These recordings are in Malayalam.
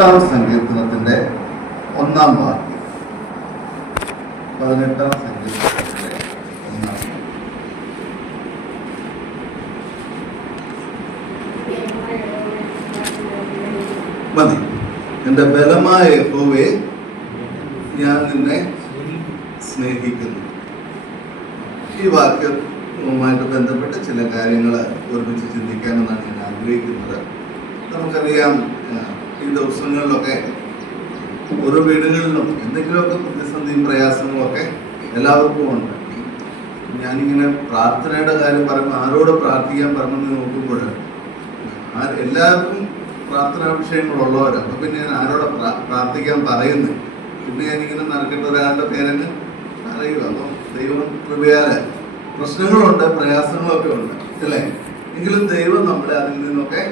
18-ാം സങ്കീർത്തനത്തിന്റെ 1-ാം വാക്യം. 18-ാം സങ്കീർത്തനത്തിന്റെ 1-ാം മതി. എന്റെ ബലമായ യഹോവേ, ഞാൻ നിന്നെ സ്നേഹിക്കുന്നു. ഈ വാക്യവുമായിട്ട് ബന്ധപ്പെട്ട് ചില കാര്യങ്ങൾ ഒരുമിച്ച് ചിന്തിക്കാമെന്നാണ് ഞാൻ ആഗ്രഹിക്കുന്നത്. നമുക്കറിയാം, ഈ ദിവസങ്ങളിലൊക്കെ ഓരോ വീടുകളിലും എന്തെങ്കിലുമൊക്കെ പ്രതിസന്ധിയും പ്രയാസങ്ങളും ഒക്കെ എല്ലാവർക്കും ഉണ്ട്. ഞാനിങ്ങനെ പ്രാർത്ഥനയുടെ കാര്യം പറയുമ്പോൾ ആരോട് പ്രാർത്ഥിക്കാൻ പറഞ്ഞെന്ന് നോക്കുമ്പോൾ എല്ലാവർക്കും പ്രാർത്ഥനാ വിഷയങ്ങളുള്ളവരാണ്. അപ്പൊ പിന്നെ ഞാൻ ആരോടെ പ്രാർത്ഥിക്കാൻ പറയുന്നത്? പിന്നെ ഞാനിങ്ങനെ നടക്കേണ്ട ഒരാളുടെ പേരങ്ങ് അറിയുക. അപ്പം ദൈവം കൃപയാല് പ്രശ്നങ്ങളുണ്ട്, പ്രയാസങ്ങളൊക്കെ ഉണ്ട്, അല്ലേ? എങ്കിലും ദൈവം നമ്മളെ അതിൽ നിന്നൊക്കെ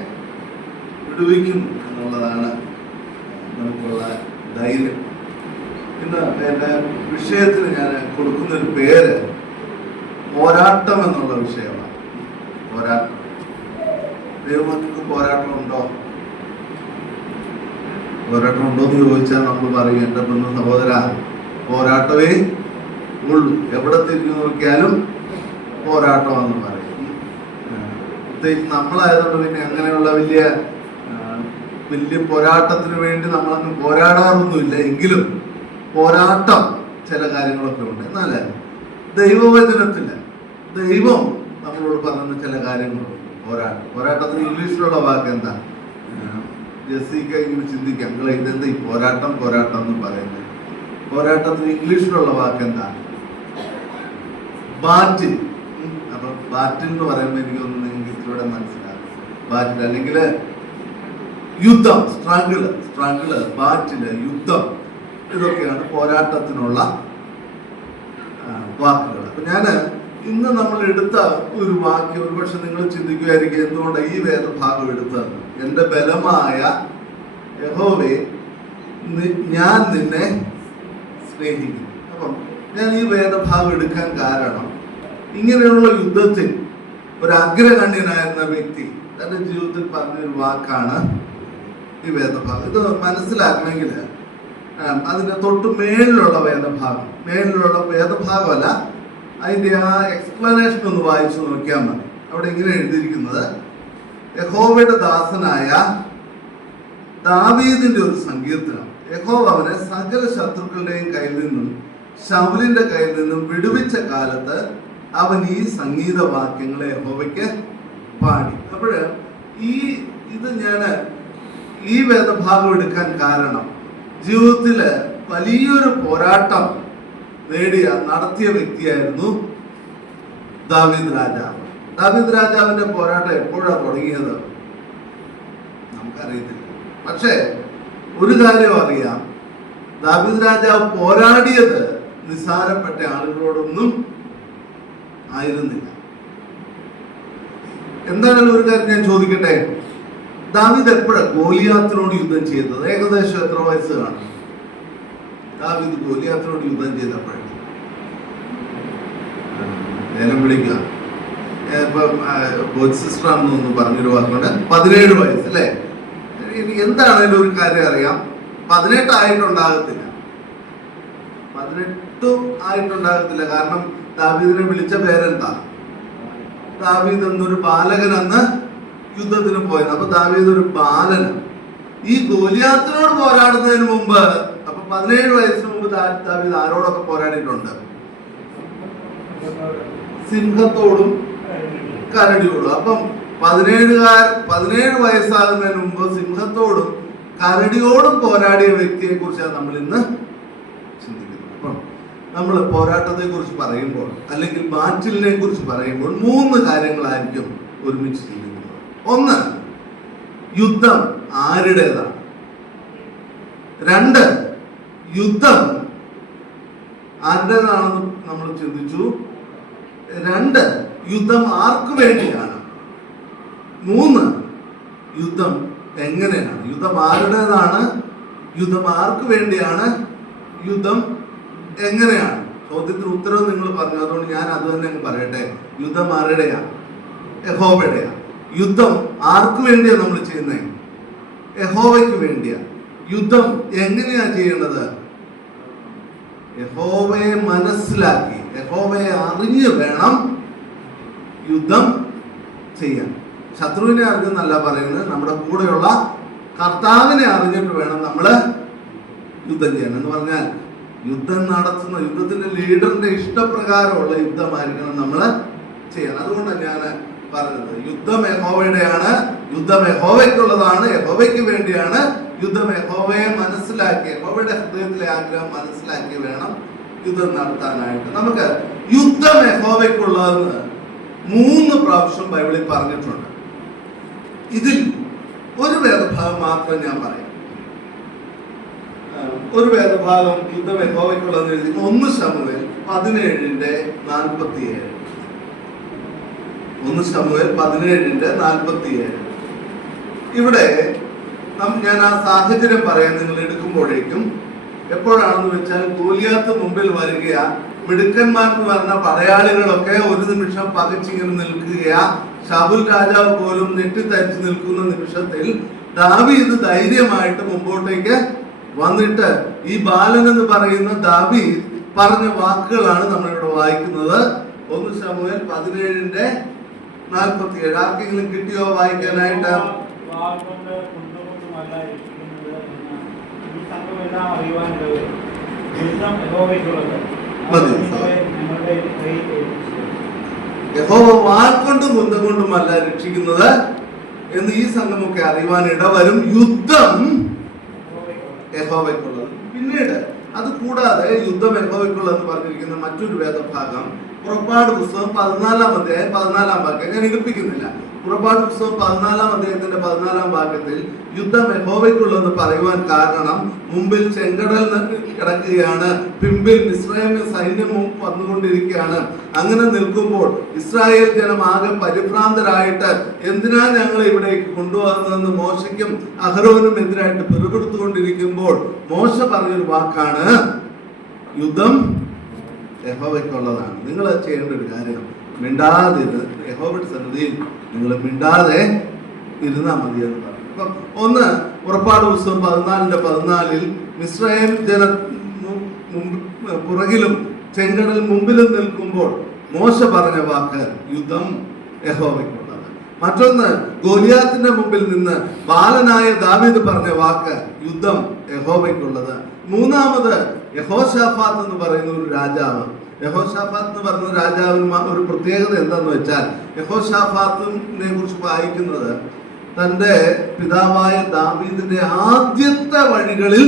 വിടുവിക്കും എന്നുള്ളതാണ് നമുക്കുള്ള ധൈര്യം. ഇന്ന് എൻ്റെ വിഷയത്തിന് ഞാൻ കൊടുക്കുന്നൊരു പേര് പോരാട്ടം എന്നുള്ള വിഷയമാണ്. പോരാട്ടം. ദൈവമക്കൾക്ക് പോരാട്ടമുണ്ടോ? പോരാട്ടം ഉണ്ടോ എന്ന് ചോദിച്ചാൽ നമ്മൾ പറയും, എൻ്റെ പൊന്നു സഹോദര, പോരാട്ടമേ ഉള്ളൂ. എവിടെ തിരിഞ്ഞു നോക്കിയാലും പോരാട്ടമെന്ന് പറയും. പ്രത്യേകിച്ച് നമ്മളായതുകൊണ്ട് പിന്നെ അങ്ങനെയുള്ള വലിയ പോരാട്ടത്തിന് വേണ്ടി നമ്മളങ്ങ് പോരാടാറൊന്നുമില്ല. എങ്കിലും പോരാട്ടം ചില കാര്യങ്ങളൊക്കെ ഉണ്ട്. എന്നാൽ ദൈവവചനത്തില് ദൈവം നമ്മളോട് പറയുന്ന ചില കാര്യങ്ങളുണ്ട്. പോരാട്ടത്തിന് ഇംഗ്ലീഷിലുള്ള വാക്ക് എന്താ? ജെസ്സിക്ക ഇങ്ങനെ ചിന്തിക്കാം, ഇതെന്താ ഈ പോരാട്ടം എന്ന് പറയുന്നത്? പോരാട്ടത്തിന് ഇംഗ്ലീഷിലുള്ള വാക്ക് എന്താ? ബാറ്റിൽ. അപ്പൊ ബാറ്റിൽ എന്ന് പറയുമ്പോൾ എനിക്കൊന്ന് നിങ്ങൾക്ക് ഇതിലൂടെ മനസ്സിലാകും. ബാറ്റിൽ അല്ലെങ്കിൽ യുദ്ധം, സ്ട്രഗിള്, ബാറ്റില്, യുദ്ധം, ഇതൊക്കെയാണ് പോരാട്ടത്തിനുള്ള വാക്കുകൾ. അപ്പൊ ഞാന് ഇന്ന് നമ്മൾ എടുത്ത ഒരു വാക്യം ഒരുപക്ഷെ നിങ്ങൾ ചിന്തിക്കുമായിരിക്കും, എന്തുകൊണ്ട് ഈ വേദഭാഗം എടുത്തതെന്ന്. എന്റെ ബലമായ യഹോവേ, ഞാൻ നിന്നെ സ്നേഹിക്കുന്നു. അപ്പം ഞാൻ ഈ വേദഭാഗം എടുക്കാൻ കാരണം, ഇങ്ങനെയുള്ള യുദ്ധത്തിൽ ഒരു അഗ്രഗണ്യനായിരുന്ന വ്യക്തി തന്റെ ജീവിതത്തിൽ പറഞ്ഞൊരു വാക്കാണ് ഈ വേദഭാഗം. ഇത് മനസ്സിലാക്കണമെങ്കിൽ അതിന്റെ തൊട്ട് മേളിലുള്ള വേദഭാഗമല്ല, അതിന്റെ ആ എക്സ്പ്ലനേഷൻ ഒന്ന് വായിച്ചു നോക്കിയാൽ മതി. അവിടെ ഇങ്ങനെ എഴുതിയിരിക്കുന്നത്, യഹോവയുടെ ദാസനായ ദാവീദിന്റെ ഒരു സങ്കീർത്തനം. യഹോവ അവനെ സകല ശത്രുക്കളുടെയും കയ്യിൽ നിന്നും ശൗലിന്റെ കയ്യിൽ നിന്നും വിടുവിച്ച കാലത്ത് അവൻ ഈ സംഗീതവാക്യങ്ങളെ യഹോവയ്ക്ക് പാടി. അപ്പോഴ് ഇത് ഞാൻ ഈ വേദഭാഗം എടുക്കാൻ കാരണം, ജീവിതത്തില് വലിയൊരു പോരാട്ടം നടത്തിയ വ്യക്തിയായിരുന്നു ദാവീദ് രാജാവ്. ദാവീദ് രാജാവിന്റെ പോരാട്ടം എപ്പോഴാണ് തുടങ്ങിയത് നമുക്കറിയത്തില്ല. പക്ഷേ ഒരു കാര്യം അറിയാം, ദാവീദ് രാജാവ് പോരാടിയത് നിസ്സാരപ്പെട്ട ആളുകളോടൊന്നും ആയിരുന്നില്ല. എന്തായാലും ഒരു കാര്യം ഞാൻ ചോദിക്കട്ടെ, ദാവീദ് എപ്പോഴാണ് ഗോലിയാത്തിനോട് യുദ്ധം ചെയ്തത്? ഏകദേശം എത്ര വയസ്സ് കാണും ദാവീദ് ഗോലിയാത്തിനോട് യുദ്ധം ചെയ്തപ്പോഴേ? ലേലം വിളിക്കുക, ഇപ്പൊ സിസ്റ്ററാണെന്നൊന്ന് പറഞ്ഞൊരു വാക്കുണ്ട്, 17 വയസ്സ്, അല്ലേ? എന്താണേലും ഒരു കാര്യം അറിയാം, 18 ആയിട്ടുണ്ടാകത്തില്ല. കാരണം ദാവീദിനെ വിളിച്ച പേരെന്താ? ദാവീദ് എന്നൊരു ബാലകൻ അന്ന് യുദ്ധത്തിന് പോയത്. അപ്പൊ ദാവീദ് ഒരു ബാലന്. ഈ ഗോലിയാത്തിനോട് പോരാടുന്നതിന് മുമ്പ്, അപ്പൊ 17 വയസ്സിന് മുമ്പ് ദാവീദ് ആരോടൊക്കെ പോരാടിയിട്ടുണ്ട്? സിംഹത്തോടും കരടിയോടും. അപ്പം 17 വയസ്സാകുന്നതിന് മുമ്പ് സിംഹത്തോടും കരടിയോടും പോരാടിയ വ്യക്തിയെ കുറിച്ചാണ് നമ്മൾ ഇന്ന് ചിന്തിക്കുന്നത്. അപ്പം നമ്മൾ പോരാട്ടത്തെ കുറിച്ച് പറയുമ്പോൾ, അല്ലെങ്കിൽ ബാറ്റിലിനെ കുറിച്ച് പറയുമ്പോൾ 3 കാര്യങ്ങളായിരിക്കും ഒരുമിച്ച് ചിന്തിക്കുന്നത്. ഒന്ന്, യുദ്ധം ആരുടേതാണ്? 2, യുദ്ധം ആരുടേതാണെന്ന് നമ്മൾ ചിന്തിച്ചു. 2, യുദ്ധം ആർക്കു വേണ്ടിയാണ്? 3, യുദ്ധം എങ്ങനെയാണ്? യുദ്ധം ആരുടേതാണ്? യുദ്ധം ആർക്കു വേണ്ടിയാണ്? യുദ്ധം എങ്ങനെയാണ്? ചോദ്യത്തിന് ഉത്തരവ് നിങ്ങൾ പറഞ്ഞു, അതുകൊണ്ട് ഞാൻ അത് തന്നെ പറയട്ടെ. യുദ്ധം ആരുടെയാ? യഹോവയുടെയാ. യുദ്ധം ആർക്കു വേണ്ടിയാ നമ്മൾ ചെയ്യുന്നത്? യഹോവയ്ക്ക് വേണ്ടിയാ. യുദ്ധം എങ്ങനെയാ ചെയ്യേണ്ടത്? യഹോവയെ മനസ്സിലാക്കി, യഹോവയെ അറിഞ്ഞ് വേണം യുദ്ധം ചെയ്യാൻ. ശത്രുവിനെ അറിഞ്ഞെന്നല്ല പറയുന്നത്, നമ്മുടെ കൂടെയുള്ള കർത്താവിനെ അറിഞ്ഞിട്ട് വേണം നമ്മൾ യുദ്ധം ചെയ്യാൻ. എന്ന് പറഞ്ഞാൽ യുദ്ധം നടത്തുന്ന, യുദ്ധത്തിന്റെ ലീഡറിന്റെ ഇഷ്ടപ്രകാരമുള്ള യുദ്ധമായിരിക്കണം നമ്മൾ ചെയ്യാൻ. അതുകൊണ്ടാണ് ഞാൻ പറഞ്ഞത്, യുദ്ധം യഹോവയുടെയാണ്, യുദ്ധം യഹോവയ്ക്കുള്ളതാണ്, യഹോവയ്ക്ക് വേണ്ടിയാണ്. യുദ്ധം യഹോവയെ മനസ്സിലാക്കി, യഹോവയുടെ ഹൃദയത്തിലെ ആഗ്രഹം മനസ്സിലാക്കി വേണം യുദ്ധം നടത്താനായിട്ട്. നമുക്ക് യുദ്ധം യഹോവയ്ക്കുള്ളതെന്ന് 3 പ്രാവശ്യം ബൈബിളിൽ പറഞ്ഞിട്ടുണ്ട്. ഇതിൽ ഒരു വേദഭാഗം മാത്രം ഞാൻ പറയാം. ഒരു വേദഭാഗം യുദ്ധം യഹോവയ്ക്കുള്ളതെന്ന് എഴുതി 1 ശമൂവേൽ 17:47. 1 ശമൂവേൽ 17:47. ഇവിടെ ഞാൻ ആ സാഹചര്യം പറയാൻ നിങ്ങൾ എടുക്കുമ്പോഴേക്കും എപ്പോഴാണെന്ന് വെച്ചാൽ, ഗോലിയാത്ത് മുമ്പിൽ വരികയാ, മിടുക്കന്മാരെന്ന് പറഞ്ഞ പടയാളികളൊക്കെ ഒരു നിമിഷം പകച്ചിങ്ങനെ നിൽക്കുകയാ, ശൗൽ രാജാവ് പോലും നെറ്റിത്തരിച്ചു നിൽക്കുന്ന നിമിഷത്തിൽ ദാവീദ് ധൈര്യമായിട്ട് മുമ്പോട്ടേക്ക് വന്നിട്ട് ഈ ബാലൻ എന്ന് പറയുന്ന ദാവീദ് പറഞ്ഞ വാക്കുകളാണ് നമ്മളിവിടെ വായിക്കുന്നത്. 1 ശമൂവേൽ 17:47. ആർക്കെങ്കിലും കിട്ടിയോ വായിക്കാനായിട്ട്? യഹോവ വാൾ കൊണ്ടും കുന്തം കൊണ്ടുമല്ല രക്ഷിക്കുന്നത് എന്ന് ഈ സംഘമൊക്കെ അറിയുവാൻ ഇടവരും. യുദ്ധം യഹോവയ്ക്കുള്ളത്. പിന്നീട് അത് കൂടാതെ യുദ്ധം യഹോവയ്ക്കുള്ളതെന്ന് പറഞ്ഞിരിക്കുന്ന മറ്റൊരു വേദഭാഗം പുറപ്പാട് പുസ്തകം 14-ാം അധ്യായം 14-ാം വാക്യം. ഞാൻ ഇടിപ്പിക്കുന്നില്ല. പുറപ്പാട് പുസ്തകം 14-ാം അധ്യായത്തിന്റെ 14-ാം വാക്യത്തിൽ യുദ്ധം യഹോവയ്ക്കുള്ളതെന്ന് പറയുവാൻ കാരണം, മുമ്പിൽ ചെങ്കടൽ കിടക്കുകയാണ്, പിമ്പിൽ മിസ്രയീം സൈന്യവും വന്നുകൊണ്ടിരിക്കുകയാണ്. അങ്ങനെ നിൽക്കുമ്പോൾ ഇസ്രായേൽ ജനം ആകെ പരിഭ്രാന്തരായിട്ട് എന്തിനാ ഞങ്ങൾ ഇവിടേക്ക് കൊണ്ടുവന്നതെന്ന് മോശയ്ക്കും അഹരോനും എതിരായിട്ട് പിറുപിറുത്തുകൊണ്ടിരിക്കുമ്പോൾ മോശ പറഞ്ഞൊരു വാക്കാണ്, യുദ്ധം യഹോവയ്ക്കുള്ളതാണ്. നിങ്ങൾ ചെയ്യേണ്ട ഒരു കാര്യം, മിണ്ടാതിരുന്ന് യഹോവയുടെ സന്നിധിയിൽ നിങ്ങൾ മിണ്ടാതെ ഇരുന്നാൽ മതി എന്ന് പറഞ്ഞു. അപ്പം 1 പുറപ്പാട് പുസ്തകം 14:14 മിസ്രയീം ജന പുറകിലും ചെങ്കടൽ മുമ്പിലും നിൽക്കുമ്പോൾ മോശ പറഞ്ഞ വാക്ക് യുദ്ധം യഹോവയ്ക്കുള്ളത്. മറ്റൊന്ന് ഗോലിയാത്തിന്റെ മുമ്പിൽ നിന്ന് ബാലനായ ദാവീദ് പറഞ്ഞ വാക്ക് യുദ്ധം യഹോവയ്ക്കുള്ളത്. മൂന്നാമത് യഹോശാഫാത്ത് എന്ന് പറയുന്ന ഒരു രാജാവ്. യഹോശാഫാത്ത് എന്ന് പറയുന്ന രാജാവിന് ഒരു പ്രത്യേകത എന്താന്ന് വെച്ചാൽ, യഹോശാഫാത്തിനെ കുറിച്ച് വായിക്കുന്നത് തൻ്റെ പിതാവായ ദാവീദിന്റെ ആദ്യത്തെ വഴികളിൽ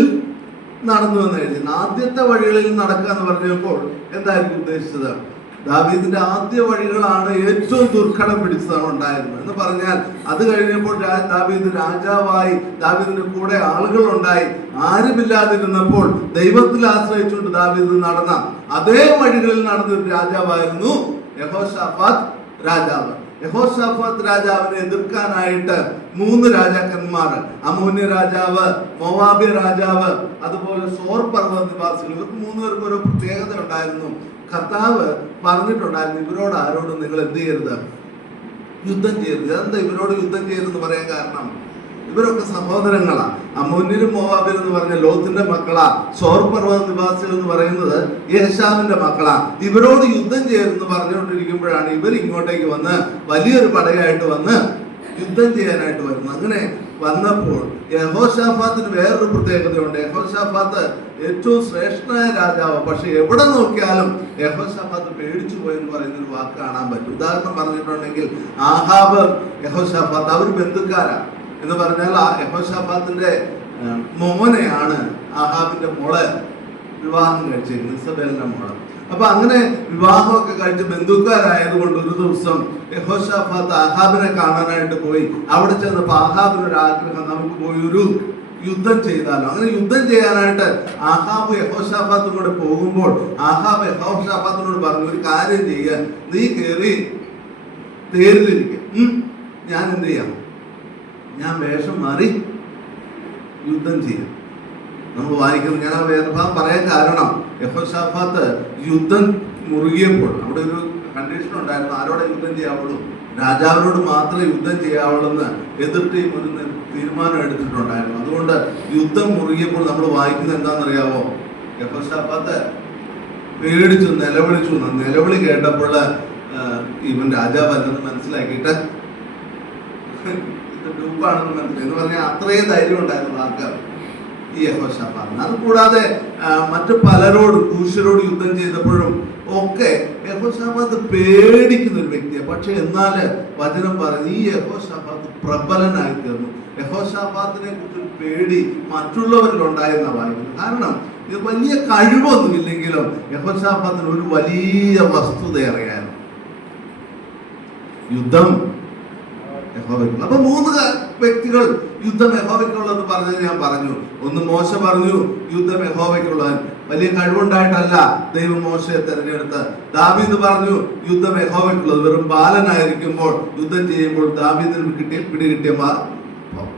നടന്നു എന്ന് എഴുതി. ആദ്യത്തെ വഴികളിൽ നടക്കുക എന്ന് പറഞ്ഞപ്പോൾ എന്തായിരിക്കും ഉദ്ദേശിച്ചത്? ദാവീദിന്റെ ആദ്യ വഴികളാണ് ഏറ്റവും ദുർഘടം പിടിച്ചതാണ് ഉണ്ടായിരുന്നത് എന്ന് പറഞ്ഞാൽ, അത് കഴിഞ്ഞപ്പോൾ ദാവീദ് രാജാവായി, ദാവീദിന്റെ കൂടെ ആളുകളുണ്ടായി, ആരുമില്ലാതിരുന്നപ്പോൾ ദൈവത്തിൽ ആശ്രയിച്ചുകൊണ്ട് ദാവീദ് നടന്ന അതേ വഴികളിൽ നടന്നൊരു രാജാവായിരുന്നു യഹോശാഫാത്ത് രാജാവ്. യഹോശാഫാത്ത് രാജാവിനെ എതിർക്കാനായിട്ട് 3 രാജാക്കന്മാർ, അമ്മോന്യ രാജാവ്, മോവാബ്യ രാജാവ്, അതുപോലെ സോർ പർവ്വത നിവാസികൾ, ഇവർക്ക് 3 പേർക്ക് ഒരു പ്രത്യേകത ഉണ്ടായിരുന്നു. കർത്താവ് പറഞ്ഞിട്ടുണ്ടായിരുന്നു, ഇവരോട് ആരോടും നിങ്ങൾ എന്ത് ചെയ്യരുത്, യുദ്ധം ചെയ്യരുത്. എന്താ ഇവരോട് യുദ്ധം ചെയ്യരുതെന്ന് പറയാൻ കാരണം? ഇവരൊക്കെ സഹോദരങ്ങളാ. അമ്മോന്യരും മോവാബ്യരും എന്ന് പറഞ്ഞ ലോത്തിന്റെ മക്കളാ. സോർ പർവ്വത നിവാസികൾ എന്ന് പറയുന്നത് യേശാവിന്റെ മക്കളാ. ഇവരോട് യുദ്ധം ചെയ്യരുതെന്ന് പറഞ്ഞുകൊണ്ടിരിക്കുമ്പോഴാണ് ഇവർ ഇങ്ങോട്ടേക്ക് വന്ന് വലിയൊരു പടയായിട്ട് വന്ന് യുദ്ധം ചെയ്യാനായിട്ട് വരുന്നത്. അങ്ങനെ വന്നപ്പോൾ യഹോശാഫാത്തിന് വേറൊരു പ്രത്യേകതയുണ്ട്. യഹോശാഫാത്ത് ഏറ്റവും ശ്രേഷ്ഠനായ രാജാവ്. പക്ഷെ എവിടെ നോക്കിയാലും യഹോശാഫാത്ത് പേടിച്ചു പോയെന്ന് പറയുന്നൊരു വാക്ക് കാണാൻ പറ്റും. ഉദാഹരണം പറഞ്ഞിട്ടുണ്ടെങ്കിൽ, ആഹാബ് യഹോശാഫാത്ത് അവർ ബന്ധുക്കാരാ എന്ന് പറഞ്ഞാൽ, ആ യഹോശാഫാത്തിന്റെ മോനെയാണ് ആഹാബിന്റെ മോള് വിവാഹം കഴിച്ചിരുന്നത്, ഇസബേലിന്റെ മോള്. അപ്പൊ അങ്ങനെ വിവാഹമൊക്കെ കഴിച്ച് ബന്ധുക്കാരായതുകൊണ്ട് ഒരു ദിവസം യഹോശാഫാത്ത് ആഹാബിനെ കാണാനായിട്ട് പോയി. അവിടെ ചെന്നപ്പോൾ ആഹാബിനൊരു ആഗ്രഹം, നമുക്ക് പോയി ഒരു യുദ്ധം ചെയ്താലോ. അങ്ങനെ യുദ്ധം ചെയ്യാനായിട്ട് ആഹാബ് യഹോശാഫാത്തും കൂടെ പോകുമ്പോൾ ആഹാബ് യഹോശാഫാത്തിനോട് പറഞ്ഞു, ഒരു കാര്യം ചെയ്യുക, നീ കയറി തേരിലിരിക്കും, ഞാൻ എന്ത് ചെയ്യാം, ഞാൻ വേഷം മാറി യുദ്ധം ചെയ്യും. നമ്മൾ വായിക്കുന്നത്, ഞാൻ ആ വേദഭാഗം പറയാൻ കാരണം, യഹോശാഫാത്ത് യുദ്ധം മുറുകിയപ്പോൾ അവിടെ ഒരു കണ്ടീഷൻ ഉണ്ടായിരുന്നു, ആരോടെ യുദ്ധം ചെയ്യാവുള്ളൂ, രാജാവിനോട് മാത്രമേ യുദ്ധം ചെയ്യാവുള്ളൂ എന്ന് എതിർ ടീം ഒരു തീരുമാനം എടുത്തിട്ടുണ്ടായിരുന്നു. അതുകൊണ്ട് യുദ്ധം മുറുകിയപ്പോൾ നമ്മൾ വായിക്കുന്നത് എന്താണെന്നറിയാമോ? യഹോശാഫാത്ത് പേടിച്ചു, നിലവിളിച്ചു. നിലവിളി കേട്ടപ്പോൾ ഇവൻ രാജാവല്ലെന്ന് മനസ്സിലാക്കിയിട്ട് ഇത് ഡൂപ്പാണെന്ന് മനസ്സിലായി എന്ന് പറഞ്ഞാൽ അത്രയും ധൈര്യം ഉണ്ടായിരുന്നു ആൾക്കാർ ഈ യഹോശാഫാത്തിന്. അതുകൂടാതെ മറ്റു പലരോടും കൂശരോട് യുദ്ധം ചെയ്തപ്പോഴും ഒക്കെ യഹോശാഫാത്ത് പേടിക്കുന്ന ഒരു വ്യക്തിയാണ്. പക്ഷെ എന്നാൽ വചനം പറയുന്നത് ഈ യഹോശാഫാത്ത് പ്രബലനായി തീർന്നു. യഹോശാഫാത്തിനെ കുറിച്ച് പേടി മറ്റുള്ളവരിൽ ഉണ്ടായെന്നാണ് പറയുന്നത്. കാരണം ഇത് വലിയ കഴിവൊന്നുമില്ലെങ്കിലും യഹോശാഫാത്തിന് ഒരു വലിയ വസ്തുത അറിയാനും യുദ്ധം യഹോവയ്ക്കുള്ള. അപ്പൊ 3 വ്യക്തികൾ യുദ്ധം യഹോവയ്ക്കുള്ളതെന്ന് പറഞ്ഞത് ഞാൻ പറഞ്ഞു. ഒന്ന് മോശ പറഞ്ഞു യുദ്ധം യഹോവയ്ക്കുള്ളവൻ, വലിയ കഴിവുണ്ടായിട്ടല്ല ദൈവം മോശയെ തെരഞ്ഞെടുത്ത്. ദാവീദ് പറഞ്ഞു യുദ്ധം യഹോവയ്ക്കുള്ളത്, വെറും ബാലനായിരിക്കുമ്പോൾ യുദ്ധം ചെയ്യുമ്പോൾ ദാവീദിന് പിടികിട്ടിയ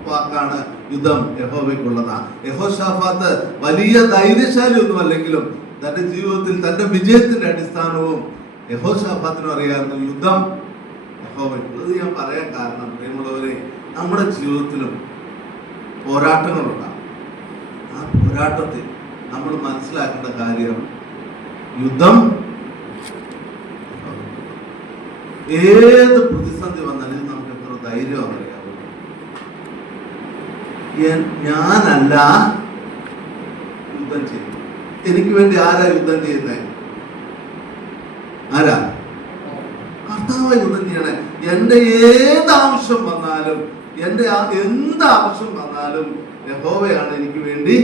വാക്കാണ് യുദ്ധം യഹോവയ്ക്കുള്ളതാണ്. യഹോശാഫാത്ത് വലിയ ധൈര്യശാലി ഒന്നും അല്ലെങ്കിലും തന്റെ ജീവിതത്തിൽ തന്റെ വിജയത്തിന്റെ അടിസ്ഥാനവും യഹോശാഫാത്തിനും അറിയാവുന്ന യുദ്ധം യഹോവയ്ക്കുള്ളത്. ഞാൻ പറയാൻ കാരണം പ്രിയമുള്ളവരെ, നമ്മുടെ ജീവിതത്തിലും പോരാട്ടങ്ങളുണ്ടാകും. ആ പോരാട്ടത്തിൽ നമ്മൾ മനസ്സിലാക്കേണ്ട കാര്യം യുദ്ധം ഏത് പ്രതിസന്ധി വന്നാലും നമുക്ക് എത്ര ധൈര്യം അറിയാം. ഞാനല്ല യുദ്ധം ചെയ്യുന്നത്, എനിക്ക് വേണ്ടി ആരാ യുദ്ധം ചെയ്യുന്നത്? ആരാ? കർത്താവായി യുദ്ധം ചെയ്യണേ. എന്റെ ഏത് ആവശ്യം വന്നാലും, എന്റെ എന്ത് ആവശ്യം വന്നാലും യഹോവയാണ് എനിക്ക് വേണ്ടി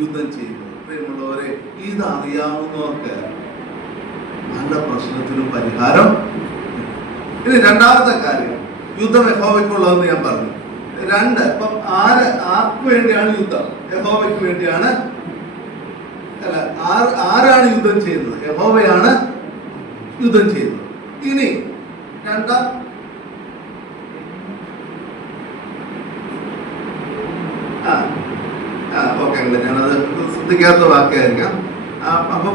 യുദ്ധം ചെയ്യുന്നത്. പ്രിയമുള്ളവരെ, ഇതറിയാവുന്നവർക്ക് നല്ല പ്രശ്നത്തിനും പരിഹാരം. ഇനി രണ്ടാമത്തെ കാര്യം, യുദ്ധം യഹോവയ്ക്കുള്ളതെന്ന് ഞാൻ പറഞ്ഞു. 2, ഇപ്പം ആർക്ക് വേണ്ടിയാണ് യുദ്ധം? യഹോവയ്ക്ക് വേണ്ടിയാണ്. അല്ല, ആരാണ് യുദ്ധം ചെയ്യുന്നത്? യഹോവയാണ് യുദ്ധം ചെയ്യുന്നത്. ഇനി രണ്ടാം ഓക്കെ അല്ലേ, ഞാനത് ശ്രദ്ധിക്കാത്ത വാക്കായിരിക്കാം. അപ്പം